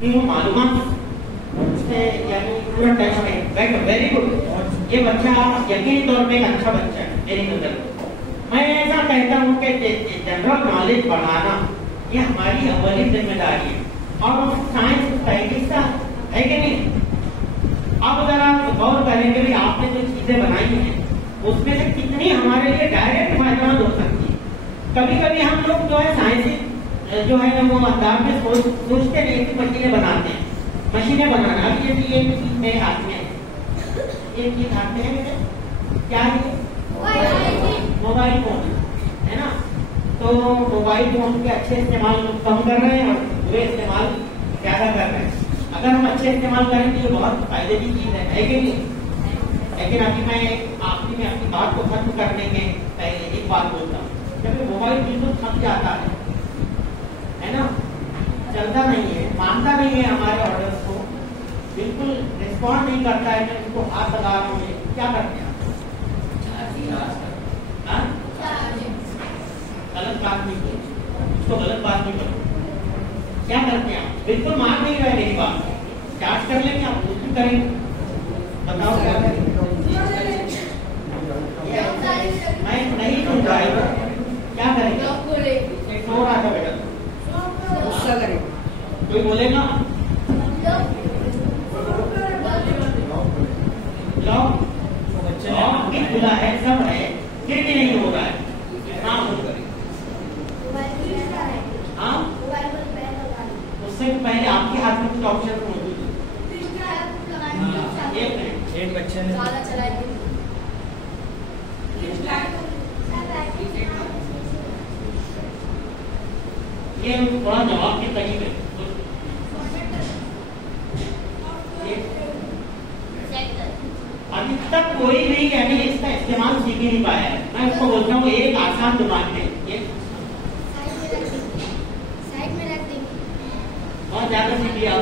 कि वो मालूमात से यानी पूरा टच है। Very good. ये बच्चा यकीनी तौर पे एक अच्छा बच्चा है मेरी नजर में। मैं ऐसा कहता हूँ कि जनरल नॉलेज बढ़ाना ये हमारी अव्वली जिम्मेदारी है, और साइंस साइंटिस्ट का है कि नहीं। अब जरा गौर करेंगे भी आपने जो चीजें बनाई हैं उसमें से कितनी हमारे लिए डायरेक्ट फायदेमंद हो सकती है। कभी कभी हम लोग जो है साइंस जो है ना वो अंदाज में सोचते नहीं कि मशीनें बनाते हैं, मशीनें बनाना। अभी जैसे ये चीज मेरे हाथ में है, ये चीज हाथ में है मेरे, क्या है? मोबाइल फोन है ना। तो मोबाइल फोन के अच्छे इस्तेमाल कम कर रहे हैं और बुरे इस्तेमाल ज्यादा कर रहे हैं। अगर हम अच्छे इस्तेमाल करें तो ये बहुत फायदे की चीज है कि नहीं। लेकिन अभी मैं आखिरी में अपनी बात को खत्म करने में पहले एक बात बोलता हूँ। जब मोबाइल बिल्कुल थक जाता है ना, चलता नहीं है, मानता नहीं है हमारे ऑर्डर्स को, बिल्कुल रिस्पॉन्ड नहीं करता है, मैं उसको हाथ लगा रहा हूँ, क्या करते हैं? गलत बात नहीं बोलो, उसको गलत बात नहीं बोलो। क्या करते हैं आप? बिल्कुल मान नहीं रहे मेरी बात, चार्ज कर लेंगे आप, कुछ भी करेंगे, बताओ क्या करेंगे? मैं नहीं सुन रहा है, क्या करेंगे? सो रहा था बेटा, गुस्सा करेंगे, कोई बोलेगा खुला है, सब है, फिर भी नहीं हो रहा है, काम हो करें। हाँ, उससे पहले आपके हाथ में कुछ ऑप्शन मौजूद है। एक बच्चे ने ये थोड़ा जवाब के करीब है। अभी तक कोई भी यानी इसका इस्तेमाल सीख ही नहीं पाया है। मैं उसको बोलता हूँ एक आसान दिमाग में बहुत ज्यादा सीख लिया।